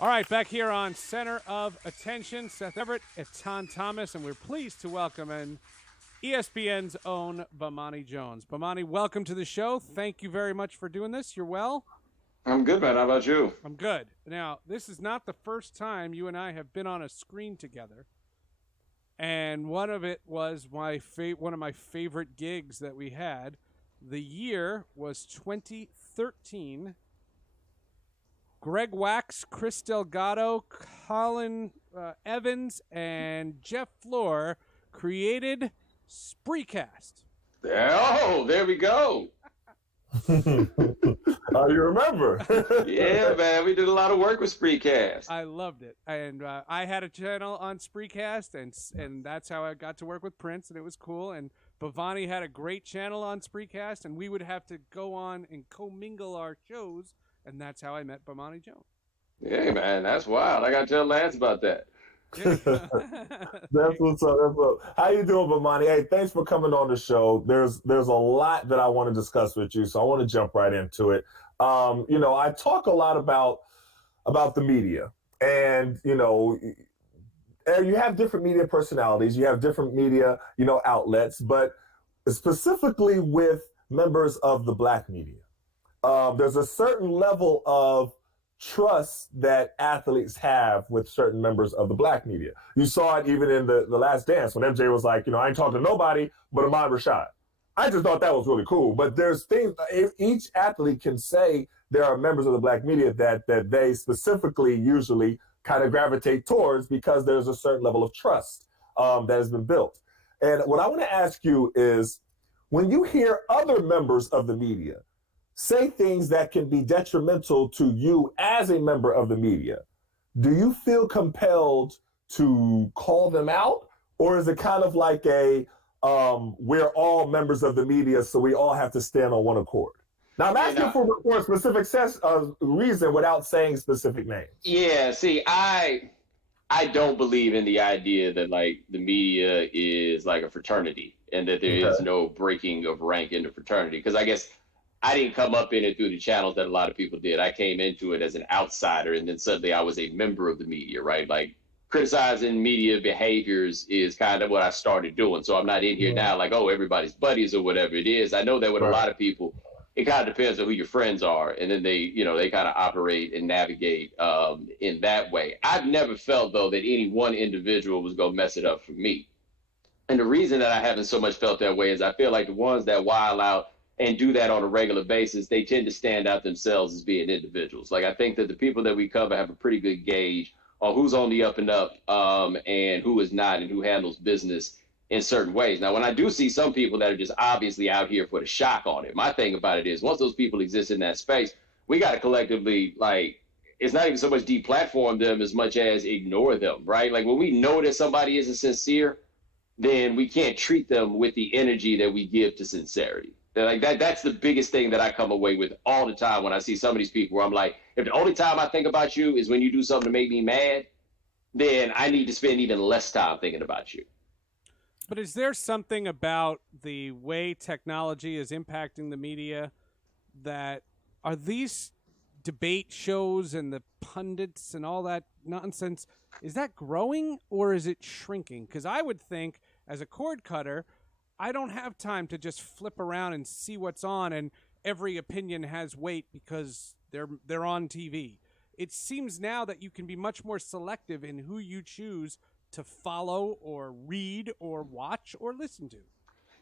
All right, back here on Center of Attention, Seth Everett, Etan Thomas, and we're pleased to welcome in ESPN's own Bomani Jones. Bomani, welcome to the show. Thank you very much for doing this. You're well? I'm good, man. How about you? I'm good. Now, this is not the first time you and I have been on a screen together, and one of it was one of my favorite gigs that we had. The year was 2013. Greg Wax, Chris Delgado, Colin Evans, and Jeff Floor created Spreecast. Oh, there we go. You remember? Yeah, man. We did a lot of work with Spreecast. I loved it. And I had a channel on Spreecast, and that's how I got to work with Prince, and it was cool. And Bhavani had a great channel on Spreecast, and we would have to go on and commingle our shows, and that's how I met Bomani Jones. Yeah, man. That's wild. I got to tell Lance about that. That's what's up. That's up. How you doing, Bomani? Hey, thanks for coming on the show. There's a lot that I want to discuss with you, so I want to jump right into it. I talk a lot about the media, and you have different media personalities, you have different media, outlets, but specifically with members of the Black media, there's a certain level of trust that athletes have with certain members of the Black media. You saw it even in the Last Dance when MJ was like, I ain't talking to nobody but Ahmad Rashad. I just thought that was really cool. But there's things, each athlete can say there are members of the Black media that they specifically usually kind of gravitate towards because there's a certain level of trust that has been built. And what I want to ask you is, when you hear other members of the media say things that can be detrimental to you as a member of the media, do you feel compelled to call them out? Or is it kind of like we're all members of the media, so we all have to stand on one accord? Now, I'm asking for a specific reason without saying specific names. Yeah, see, I don't believe in the idea that, like, the media is like a fraternity and that there is no breaking of rank into fraternity. Because I guess I didn't come up in it through the channels that a lot of people did. I came into it as an outsider, and then suddenly I was a member of the media, right? Like, criticizing media behaviors is kind of what I started doing. So I'm not in here now like, oh, everybody's buddies or whatever it is. I know that with a lot of people, it kind of depends on who your friends are. And then they kind of operate and navigate in that way. I've never felt, though, that any one individual was going to mess it up for me. And the reason that I haven't so much felt that way is I feel like the ones that wild out and do that on a regular basis, they tend to stand out themselves as being individuals. Like, I think that the people that we cover have a pretty good gauge on who's on the up and up and who is not, and who handles business in certain ways. Now, when I do see some people that are just obviously out here for the shock on it, my thing about it is, once those people exist in that space, we got to collectively, like, it's not even so much deplatform them as much as ignore them, right? Like, when we know that somebody isn't sincere, then we can't treat them with the energy that we give to sincerity. Like that's the biggest thing that I come away with all the time when I see some of these people where I'm like, if the only time I think about you is when you do something to make me mad, then I need to spend even less time thinking about you. But is there something about the way technology is impacting the media that are these debate shows and the pundits and all that nonsense, is that growing or is it shrinking? Because I would think as a cord cutter, I don't have time to just flip around and see what's on, and every opinion has weight because they're on TV. It seems now that you can be much more selective in who you choose to follow or read or watch or listen to.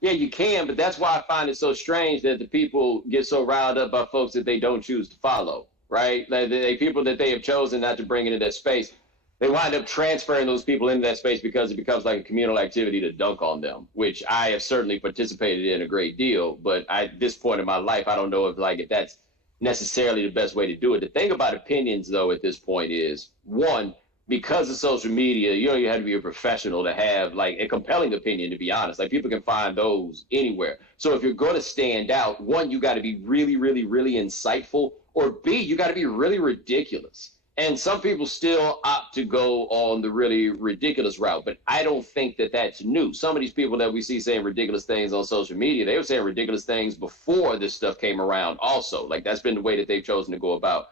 Yeah, you can, but that's why I find it so strange that the people get so riled up by folks that they don't choose to follow, right? Like the people that they have chosen not to bring into that space, they wind up transferring those people into that space because it becomes like a communal activity to dunk on them, which I have certainly participated in a great deal. But at this point in my life, I don't know if that's necessarily the best way to do it. The thing about opinions, though, at this point is, one, because of social media, you have to be a professional to have like a compelling opinion, to be honest. Like, people can find those anywhere. So if you're going to stand out, one, you got to be really, really, really insightful, or B, you got to be really ridiculous. And some people still opt to go on the really ridiculous route, but I don't think that that's new. Some of these people that we see saying ridiculous things on social media, they were saying ridiculous things before this stuff came around also. Like, that's been the way that they've chosen to go about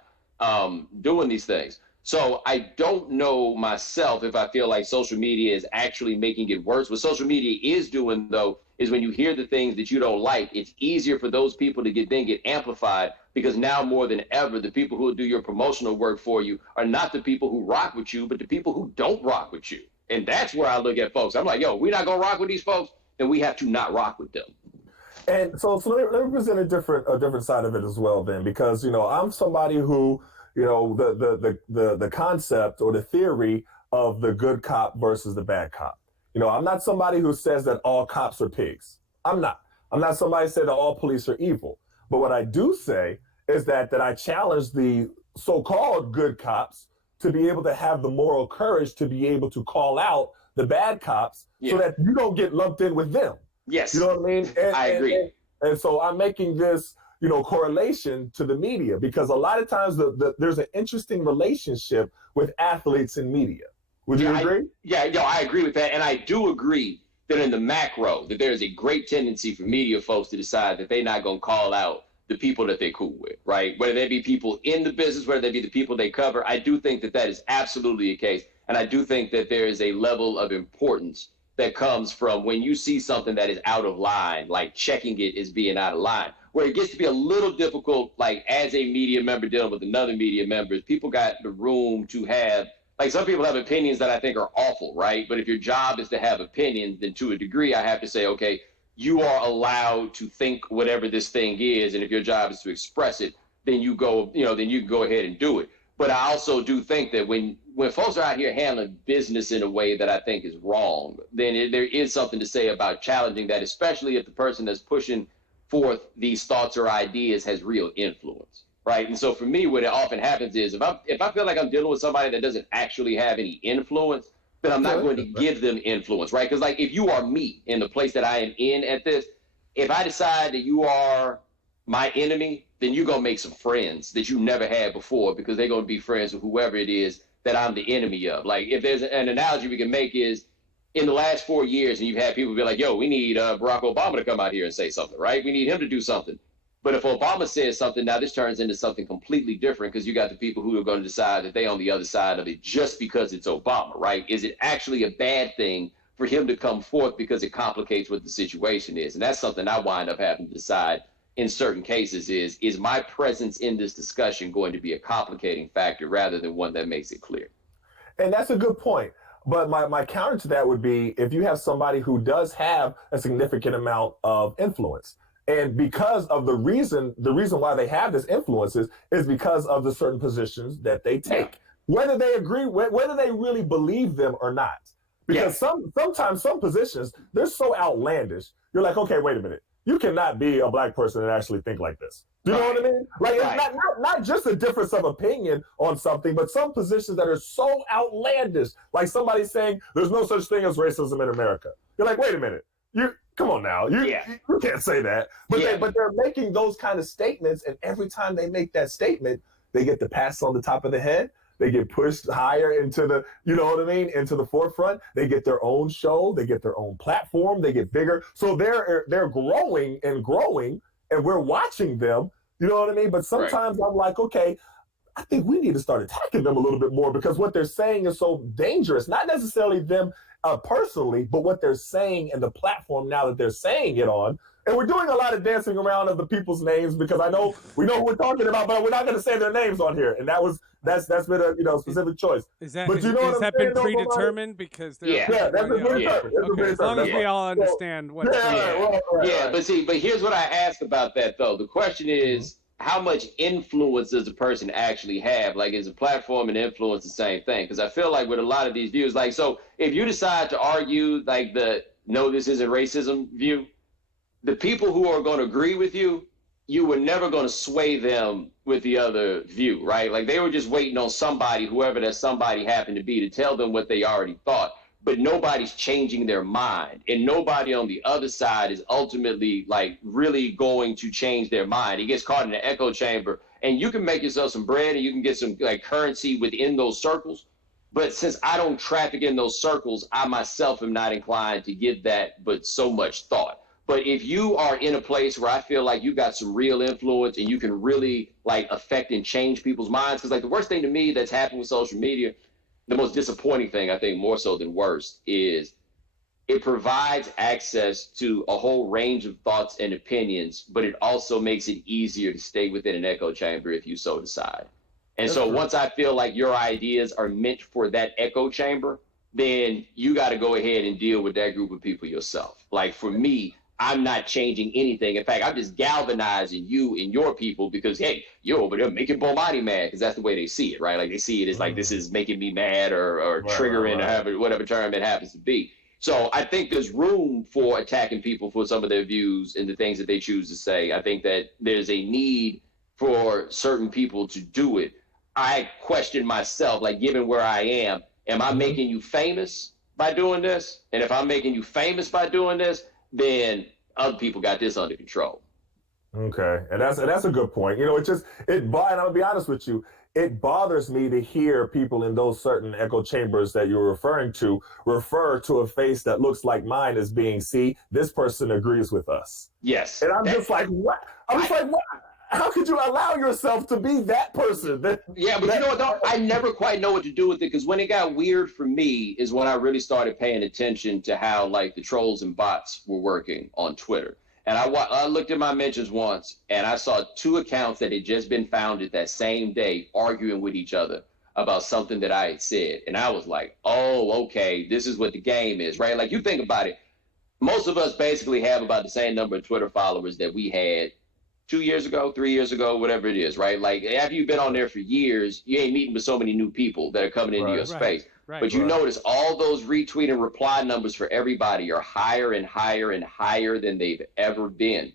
doing these things. So I don't know myself if I feel like social media is actually making it worse. What social media is doing, though, is when you hear the things that you don't like, it's easier for those people to get amplified, because now more than ever, the people who will do your promotional work for you are not the people who rock with you, but the people who don't rock with you. And that's where I look at folks. I'm like, yo, we're not going to rock with these folks, then we have to not rock with them. And so let me present a different side of it as well, then, because I'm somebody who, the concept or the theory of the good cop versus the bad cop. I'm not somebody who says that all cops are pigs. I'm not. I'm not somebody who says that all police are evil. But what I do say is that I challenge the so-called good cops to be able to have the moral courage to be able to call out the bad cops, so that you don't get lumped in with them. Yes. You know what I mean? I agree. And so I'm making this, correlation to the media, because a lot of times there's an interesting relationship with athletes and media. Would you agree? I agree with that. And I do agree that in the macro, that there's a great tendency for media folks to decide that they're not going to call out the people that they're cool with, right? Whether they be people in the business, whether they be the people they cover. I do think that is absolutely the case. And I do think that there is a level of importance that comes from when you see something that is out of line, like checking it as being out of line, where it gets to be a little difficult, like as a media member dealing with another media member, people got the room to have, like some people have opinions that I think are awful, right? But if your job is to have opinions, then to a degree, I have to say, okay, you are allowed to think whatever this thing is. And if your job is to express it, then you go, then you can go ahead and do it. But I also do think that when folks are out here handling business in a way that I think is wrong, then there is something to say about challenging that, especially if the person that's pushing forth these thoughts or ideas has real influence, right? And so for me, what often happens is if I feel like I'm dealing with somebody that doesn't actually have any influence, then I'm not going to give them influence, right? Because like if you are me in the place that I am in at this, if I decide that you are my enemy, then you're going to make some friends that you never had before, because they're going to be friends with whoever it is that I'm the enemy of. Like if there's an analogy we can make is in the last 4 years, and you've had people be like, yo, we need Barack Obama to come out here and say something, right? We need him to do something. But if Obama says something, now this turns into something completely different, because you got the people who are going to decide that they're on the other side of it just because it's Obama, right? Is it actually a bad thing for him to come forth because it complicates what the situation is? And that's something I wind up having to decide in certain cases is my presence in this discussion going to be a complicating factor rather than one that makes it clear? And that's a good point. But my counter to that would be if you have somebody who does have a significant amount of influence, and because of the reason why they have this influence is because of the certain positions that they take, whether they agree, whether they really believe them or not. Because sometimes some positions, they're so outlandish. You're like, okay, wait a minute. You cannot be a black person and actually think like this. Do you know what I mean? Like, it's not just a difference of opinion on something, but some positions that are so outlandish, like somebody saying there's no such thing as racism in America. You're like, wait a minute. Come on now. You can't say that. But they're making those kind of statements, and every time they make that statement, they get the pats on the top of the head. They get pushed higher into the, into the forefront. They get their own show. They get their own platform. They get bigger. So they're growing, and we're watching them. You know what I mean? But sometimes I'm like, okay, I think we need to start attacking them a little bit more, because what they're saying is so dangerous. Not necessarily them personally, but what they're saying and the platform now that they're saying it on. And we're doing a lot of dancing around of the people's names, because we know who we're talking about, but we're not going to say their names on here. And that's been a specific choice. Has that been predetermined? Because that's been predetermined. As long as we all understand what. But here's what I asked about that though. The question is, how much influence does a person actually have? Like, is a platform and influence the same thing? Because I feel like with a lot of these views, like, so if you decide to argue like the no, this isn't racism view, the people who are going to agree with you, you were never going to sway them with the other view, right? Like they were just waiting on somebody, whoever that somebody happened to be, to tell them what they already thought. But nobody's changing their mind, and nobody on the other side is ultimately like really going to change their mind. It gets caught in an echo chamber, and you can make yourself some bread and you can get some like currency within those circles. But since I don't traffic in those circles, I myself am not inclined to give that but so much thought. But if you are in a place where I feel like you got some real influence and you can really like affect and change people's minds, because like the worst thing to me that's happened with social media, the most disappointing thing, I think more so than worst, is it provides access to a whole range of thoughts and opinions, but it also makes it easier to stay within an echo chamber if you so decide. And so once I feel like your ideas are meant for that echo chamber, then you got to go ahead and deal with that group of people yourself. Like for me, I'm not changing anything. In fact, I'm just galvanizing you and your people because, hey, you're over there making Bomani mad because that's the way they see it, right? Like they see it as like this is making me mad or triggering or whatever term it happens to be. So I think there's room for attacking people for some of their views and the things that they choose to say. I think that there's a need for certain people to do it. I question myself, like given where I am I making you famous by doing this? And if I'm making you famous by doing this, then other people got this under control. Okay, and that's a good point. You know, and I'm gonna be honest with you, it bothers me to hear people in those certain echo chambers that you're referring to refer to a face that looks like mine as being, see, this person agrees with us. Yes. And I'm just like, what? What? How could you allow yourself to be that person? You know what, though? I never quite know what to do with it because when it got weird for me is when I really started paying attention to how like the trolls and bots were working on Twitter. And I looked at my mentions once and I saw 2 accounts that had just been founded that same day arguing with each other about something that I had said. And I was like, oh, okay, this is what the game is, right? Like you think about it, most of us basically have about the same number of Twitter followers that we had 2 years ago, 3 years ago, whatever it is, right? Like after you've been on there for years, you ain't meeting with so many new people that are coming into your space. But you notice all those retweet and reply numbers for everybody are higher and higher and higher than they've ever been.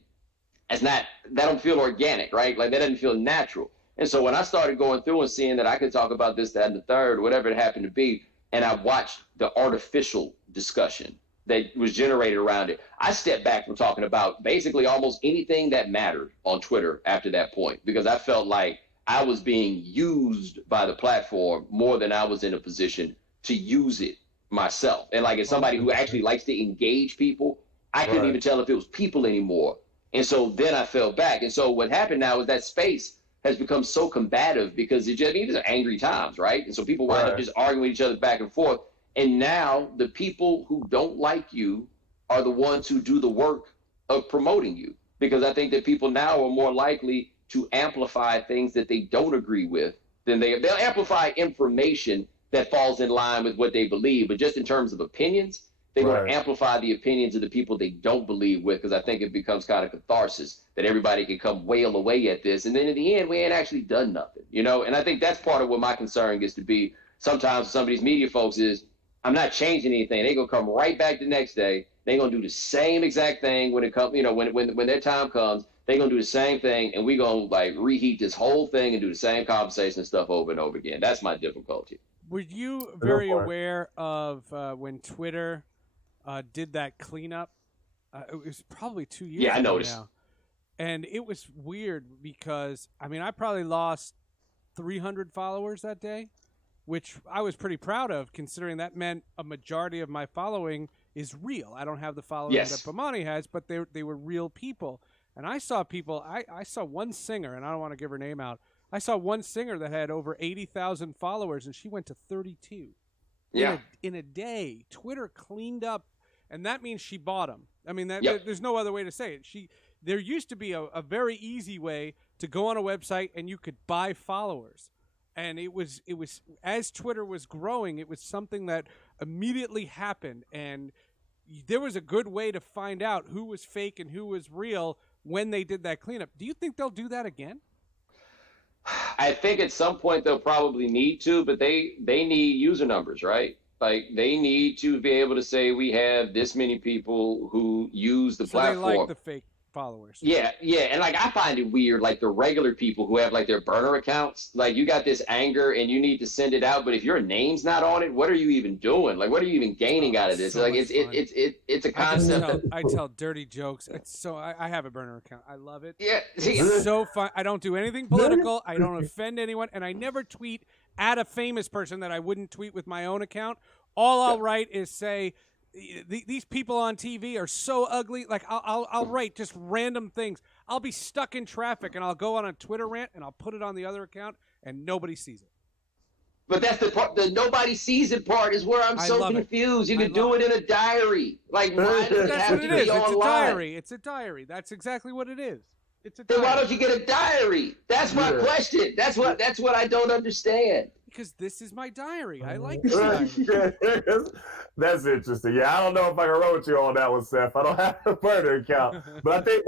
That don't feel organic, right? Like that doesn't feel natural. And so when I started going through and seeing that I could talk about this, that, and the third, whatever it happened to be, and I watched the artificial discussion that was generated around it, I stepped back from talking about basically almost anything that mattered on Twitter after that point, because I felt like I was being used by the platform more than I was in a position to use it myself. And like as somebody who actually likes to engage people, I couldn't even tell if it was people anymore. And so then I fell back. And so what happened now is that space has become so combative because these are angry times, right? And so people wind up just arguing with each other back and forth. And now the people who don't like you are the ones who do the work of promoting you, because I think that people now are more likely to amplify things that they don't agree with than they'll amplify information that falls in line with what they believe. But just in terms of opinions, they want to amplify the opinions of the people they don't believe with, because I think it becomes kind of catharsis that everybody can come wail away at this. And then in the end, we ain't actually done nothing, you know? And I think that's part of what my concern gets to be sometimes with some of these media folks is, I'm not changing anything. They gonna come right back the next day. They gonna do the same exact thing when it comes, you know, when their time comes. They gonna do the same thing, and we gonna like reheat this whole thing and do the same conversation and stuff over and over again. That's my difficulty. Were you very aware of when Twitter did that cleanup? It was probably 2 years ago. I noticed. Now. And it was weird because I mean I probably lost 300 followers that day, which I was pretty proud of, considering that meant a majority of my following is real. I don't have the following that Bomani has, but they were real people. And I saw people, I saw one singer, and I don't want to give her name out. I saw one singer that had over 80,000 followers, and she went to 32. Yeah. In a day. Twitter cleaned up, and that means she bought them. I mean, there's no other way to say it. There used to be a very easy way to go on a website, and you could buy followers. And it was as Twitter was growing, it was something that immediately happened, and there was a good way to find out who was fake and who was real when they did that cleanup. Do you think they'll do that again? I think at some point they'll probably need to, but they need user numbers, right? Like they need to be able to say we have this many people who use the platform. They like the fake followers. Yeah. And like I find it weird, like the regular people who have like their burner accounts, like you got this anger and you need to send it out, but if your name's not on it, what are you even doing? Like what are you even gaining out of this? So like it's a concept. I tell dirty jokes. I have a burner account. I love it. Yeah, it's so fun. I don't do anything political. I don't offend anyone, and I never tweet at a famous person that I wouldn't tweet with my own account. All I'll write is say, these people on TV are so ugly. Like I'll write just random things. I'll be stuck in traffic and I'll go on a Twitter rant and I'll put it on the other account and nobody sees it. But that's the part. The nobody sees it part is where I'm so confused. You can do it in a diary. Like, why does it have to be online? It's a diary. It's a diary. That's exactly what it is. It's a diary. Then why don't you get a diary? That's my question. That's what I don't understand. Because this is my diary. I like this diary. That's interesting. Yeah, I don't know if I can roll with you on that one, Seth. I don't have a Twitter account, but I think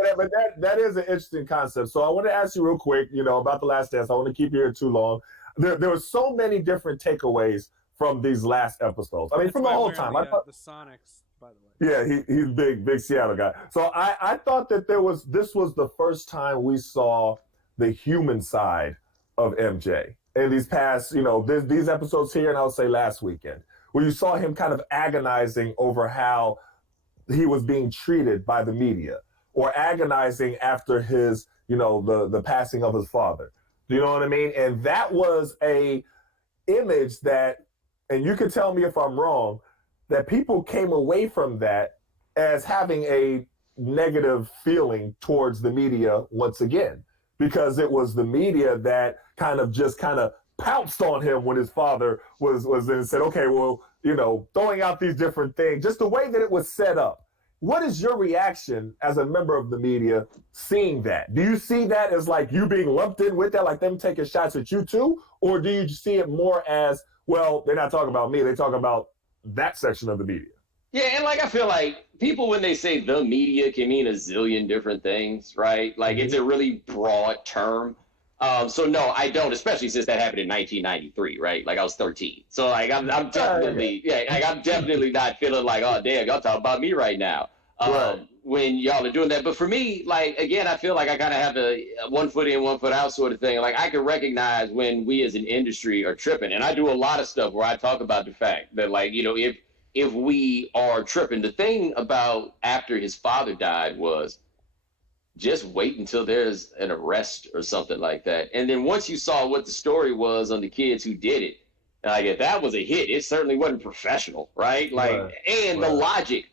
that is an interesting concept. So I want to ask you real quick, about The Last Dance. I want to keep you here too long. There were so many different takeaways from these last episodes. I mean, from the whole time. I thought the Sonics, by the way. Yeah, he's big Seattle guy. So I thought that this was the first time we saw the human side of MJ in these past, these episodes here, and I would say last weekend, where you saw him kind of agonizing over how he was being treated by the media, or agonizing after his, the passing of his father. You know what I mean? And that was a image that, and you can tell me if I'm wrong, that people came away from that as having a negative feeling towards the media once again, because it was the media that kind of pounced on him when his father was in and said, okay, well, throwing out these different things, just the way that it was set up. What is your reaction as a member of the media seeing that? Do you see that as like you being lumped in with that, like them taking shots at you too? Or do you see it more as, well, they're not talking about me, they're talking about that section of the media? Yeah, and I feel like people, when they say the media, can mean a zillion different things, right? Like, it's a really broad term. So no, I don't, especially since that happened in 1993, right? Like, I was 13. So like, I'm definitely, I'm definitely not feeling like, oh damn, y'all talking about me right now. When y'all are doing that. But for me, like, again, I feel like I kind of have a 1 foot in, 1 foot out sort of thing. Like, I can recognize when we as an industry are tripping. And I do a lot of stuff where I talk about the fact that, like, if we are tripping, the thing about after his father died was just wait until there's an arrest or something like that. And then once you saw what the story was on the kids who did it, like, if that was a hit, it certainly wasn't professional, right? Like, the logic.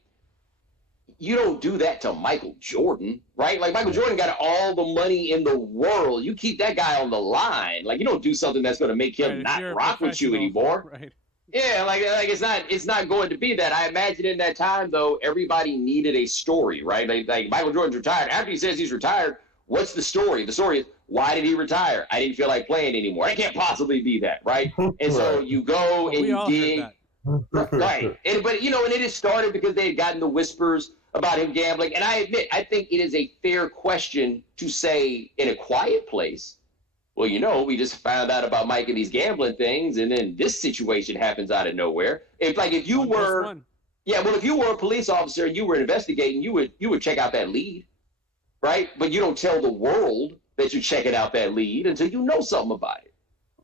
You don't do that to Michael Jordan, right? Like, Michael Jordan got all the money in the world. You keep that guy on the line. Like, you don't do something that's going to make him not rock with you anymore. Right. Yeah, like it's not going to be that. I imagine in that time, though, everybody needed a story, right? Like Michael Jordan's retired. After he says he's retired, what's the story? The story is, why did he retire? I didn't feel like playing anymore. It can't possibly be that, right? And so you go and you dig. Right. But, and it has started because they had gotten the whispers about him gambling. And I admit, I think it is a fair question to say in a quiet place, well, we just found out about Mike and these gambling things, and then this situation happens out of nowhere. If you were a police officer and you were investigating, you would check out that lead, right? But you don't tell the world that you're checking out that lead until you know something about it.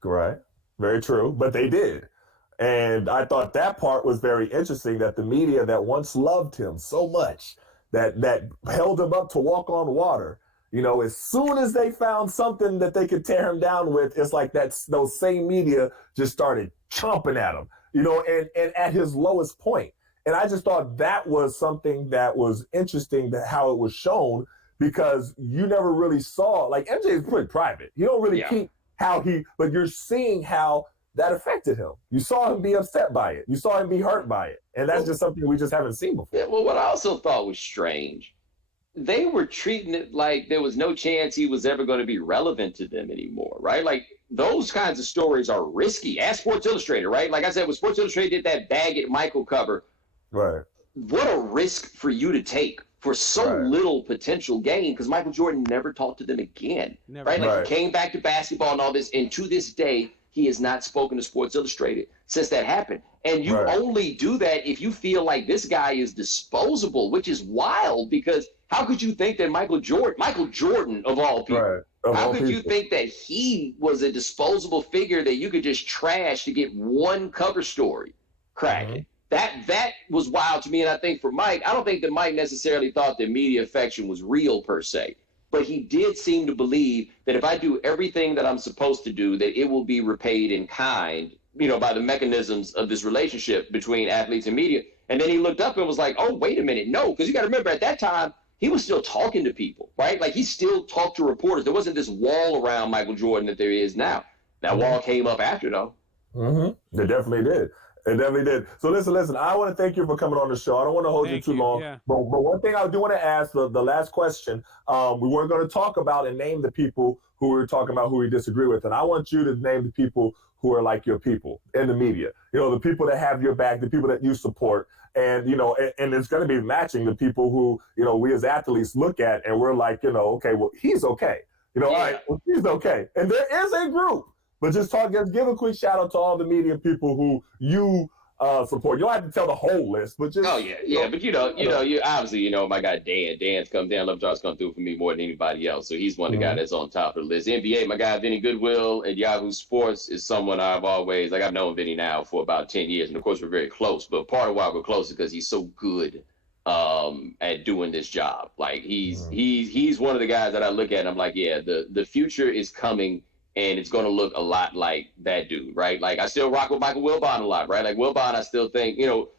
Right. Very true. But they did. And I thought that part was very interesting, that the media that once loved him so much, that held him up to walk on water, as soon as they found something that they could tear him down with, it's like those same media just started chomping at him, and at his lowest point. And I just thought that was something that was interesting, that how it was shown, because you never really saw, like, MJ is pretty private. You don't really keep but you're seeing how that affected him. You saw him be upset by it. You saw him be hurt by it. And that's just something we just haven't seen before. Yeah, well, what I also thought was strange, they were treating it like there was no chance he was ever going to be relevant to them anymore, right? Like, those kinds of stories are risky. Ask Sports Illustrated, right? Like I said, when Sports Illustrated did that Bag It Michael cover, right? What a risk for you to take for so little potential gain, because Michael Jordan never talked to them again, right? Like, he came back to basketball and all this, and to this day, he has not spoken to Sports Illustrated since that happened. And you only do that if you feel like this guy is disposable, which is wild, because how could you think that Michael Jordan of all people, how could you think that he was a disposable figure that you could just trash to get one cover story cracking? That was wild to me. And I think for Mike, I don't think that Mike necessarily thought that media affection was real per se. But he did seem to believe that if I do everything that I'm supposed to do, that it will be repaid in kind, by the mechanisms of this relationship between athletes and media. And then he looked up and was like, oh, wait a minute. No, because you got to remember at that time, he was still talking to people, right? Like he still talked to reporters. There wasn't this wall around Michael Jordan that there is now. That wall came up after, though. It definitely did. It definitely did. So listen. I want to thank you for coming on the show. I don't want to hold you too long. Yeah. But one thing I do want to ask, the last question, we weren't going to talk about and name the people who we were talking about who we disagree with. And I want you to name the people who are like your people in the media. You know, the people that have your back, the people that you support. And, you know, and it's going to be matching the people who, you know, we as athletes look at and we're like, you know, okay, well, he's okay. You know, all right, well, he's okay. And there is a group. But just give a quick shout out to all the media people who you support. You don't have to tell the whole list, but just But you obviously, you know, my guy Dan's come down. Lovejoy's come through for me more than anybody else. So he's one of the guys that's on top of the list. NBA, my guy Vinny Goodwill at Yahoo Sports is someone I've known Vinny now for about 10 years, and of course we're very close. But part of why we're close is because he's so good at doing this job. Like he's one of the guys that I look at and I'm like, yeah, the future is coming. And it's going to look a lot like that dude, right? Like I still rock with Michael Wilbon a lot, right? Like Wilbon, I still think, you know,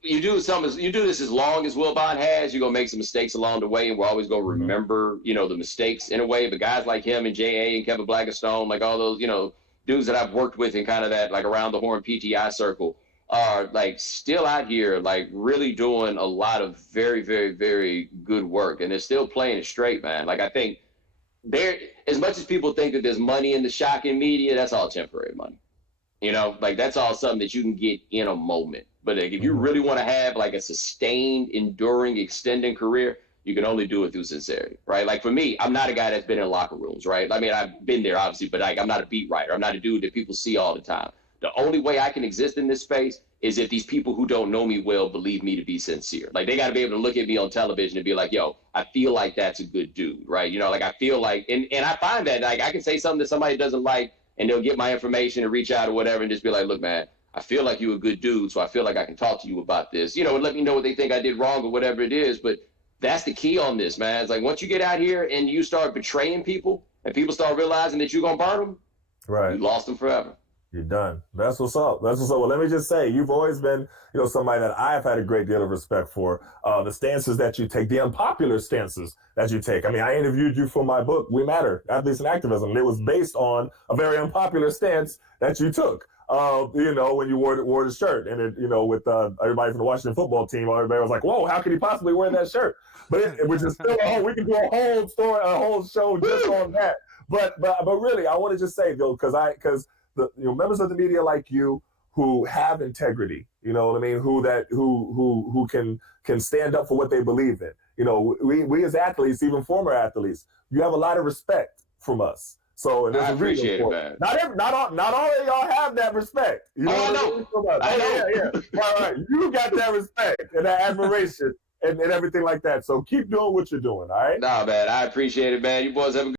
you do this as long as Wilbon has, you're going to make some mistakes along the way, and we're always going to remember, you know, the mistakes in a way. But guys like him and J.A. and Kevin Blackstone, like all those, you know, dudes that I've worked with in kind of that like around the horn PTI circle are like still out here, like really doing a lot of very, very, very good work. And they're still playing it straight, man. Like I think, as much as people think that there's money in the shocking media, that's all temporary money. You know, like that's all something that you can get in a moment. But like, if you really want to have like a sustained, enduring, extending career, you can only do it through sincerity, right? Like for me, I'm not a guy that's been in locker rooms, right? I mean, I've been there obviously, but like I'm not a beat writer. I'm not a dude that people see all the time. The only way I can exist in this space is if these people who don't know me well believe me to be sincere. Like they got to be able to look at me on television and be like, yo, I feel like that's a good dude, right? You know, like I feel like, and I find that like I can say something that somebody doesn't like and they'll get my information and reach out or whatever and just be like, look, man, I feel like you're a good dude, so I feel like I can talk to you about this, you know, and let me know what they think I did wrong or whatever it is. But that's the key on this, man. It's like once you get out here and you start betraying people and people start realizing that you're going to burn them, right, you lost them forever. You're done. That's what's up. That's what's up. Well, let me just say, you've always been, you know, somebody that I've had a great deal of respect for. The stances that you take, the unpopular stances that you take. I mean, I interviewed you for my book, We Matter, Athletes and Activism. And it was based on a very unpopular stance that you took. You know, when you wore the shirt, and it, you know, with everybody from the Washington football team, everybody was like, "Whoa, how could he possibly wear that shirt?" But which is still, we can do a whole story, a whole show just on that. But really, I want to just say though, because the members of the media like you who have integrity, you know what I mean, who can stand up for what they believe in. You know, we as athletes, even former athletes, you have a lot of respect from us. So and I appreciate it, man. Not all of y'all have that respect. You know I know. Yeah. Right. You got that respect and that admiration and everything like that. So keep doing what you're doing, all right? Nah, man, I appreciate it, man. You boys have a good